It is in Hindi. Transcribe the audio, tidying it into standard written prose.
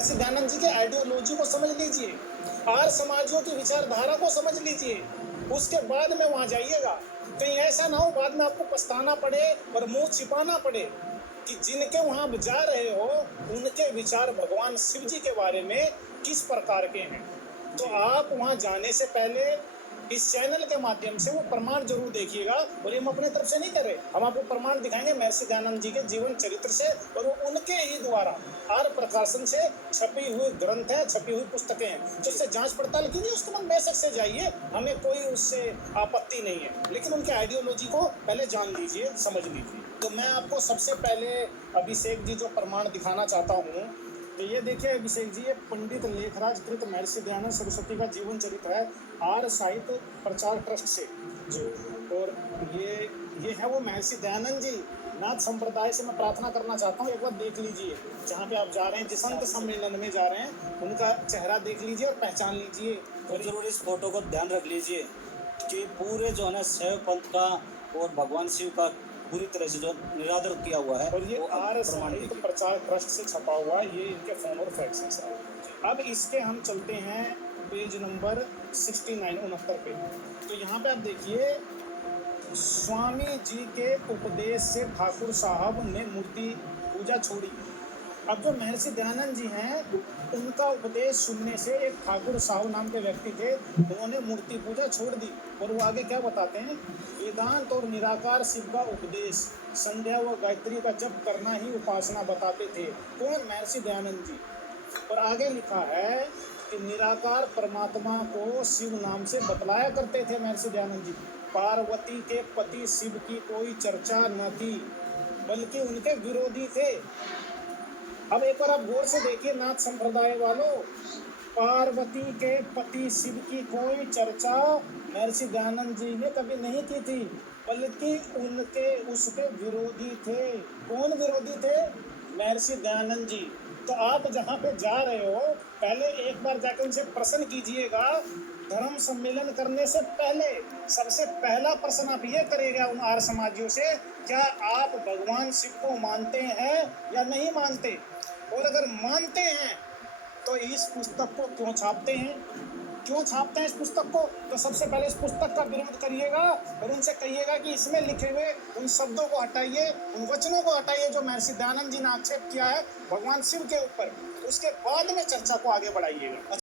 महर्षि दयानंद जी के आइडियोलॉजी को समझ लीजिए, आर्य समाजियों की विचारधारा को समझ लीजिए, उसके बाद में वहां जाइएगा। कहीं ऐसा ना हो बाद में आपको पछताना पड़े और मुंह छिपाना पड़े कि जिनके वहां जा रहे हो उनके विचार भगवान शिव जी के बारे में किस प्रकार के हैं। तो आप वहां जाने से पहले इस चैनल के माध्यम से वो प्रमाण जरूर देखिएगा। और ये हम अपने तरफ से नहीं कर रहे, हम आपको प्रमाण दिखाएंगे महर्षि दयानंद जी के जीवन चरित्र से, और वो उनके ही द्वारा आर्य प्रकाशन से छपी हुई ग्रंथ है, छपी हुई पुस्तकें हैं। तो उससे जांच पड़ताल कीजिए, उसके बाद बेशक से जाइए, हमें कोई उससे आपत्ति नहीं है, लेकिन उनके आइडियोलॉजी को पहले जान लीजिए, समझ लीजिए। तो मैं आपको सबसे पहले अभिषेक जी जो प्रमाण दिखाना चाहता हूँ, तो ये देखिए अभिषेक जी, ये पंडित लेखराज कृत महर्षि दयानंद सरस्वती का जीवन चरित्र है, आर्य साहित्य प्रचार ट्रस्ट से जो। और ये है वो महर्षि दयानंद जी। नाथ संप्रदाय से मैं प्रार्थना करना चाहता हूँ, एक बार देख लीजिए जहाँ पे आप जा रहे हैं, जिस संत सम्मेलन में जा रहे हैं उनका चेहरा देख लीजिए और पहचान लीजिए। और जरूर इस फोटो को ध्यान रख लीजिए कि पूरे जो है ना शैव पंथ का और भगवान शिव का पूरी तरह से जो निरादर किया हुआ है। और ये आर्य साहित्य प्रचार ट्रस्ट से छपा हुआ है, ये इनके फॉर्म और फैक्स हैं। अब इसके हम चलते हैं पेज नंबर 69 पे। तो यहाँ पे आप देखिए, स्वामी जी के उपदेश से ठाकुर साहब ने मूर्ति पूजा छोड़ी। अब जो महर्षि दयानंद जी हैं, उनका उपदेश सुनने से एक ठाकुर साहब नाम के व्यक्ति थे, उन्होंने मूर्ति पूजा छोड़ दी। और वो आगे क्या बताते हैं, वेदांत और निराकार शिव का उपदेश, संध्या व गायत्री का जप करना ही उपासना बताते थे। कौन? महर्षि दयानंद जी। और आगे लिखा है कि निराकार परमात्मा को शिव नाम से बतलाया करते थे महर्षि दयानंद जी। पार्वती के पति शिव की कोई चर्चा न थी, बल्कि उनके विरोधी थे। अब एक बार आप गौर से देखिए नाथ संप्रदाय वालों, पार्वती के पति शिव की कोई चर्चा महर्षि दयानंद जी ने कभी नहीं की थी, बल्कि उनके उसके विरोधी थे। कौन विरोधी थे? महर्षि दयानंद जी। तो आप जहाँ पे जा रहे हो, पहले एक बार जाकर उनसे प्रश्न कीजिएगा। धर्म सम्मेलन करने से पहले सबसे पहला प्रश्न आप ये करेगा उन आर्य समाजियों से, क्या आप भगवान शिव को मानते हैं या नहीं मानते? और अगर मानते हैं तो इस पुस्तक को क्यों छापते हैं? क्यों छापते हैं इस पुस्तक को? तो सबसे पहले इस पुस्तक का विरोध करिएगा और उनसे कहिएगा कि इसमें लिखे हुए उन शब्दों को हटाइए, उन वचनों को हटाइए जो महर्षि दयानंद जी ने आक्षेप किया है भगवान शिव के ऊपर। उसके बाद में चर्चा को आगे बढ़ाइएगा।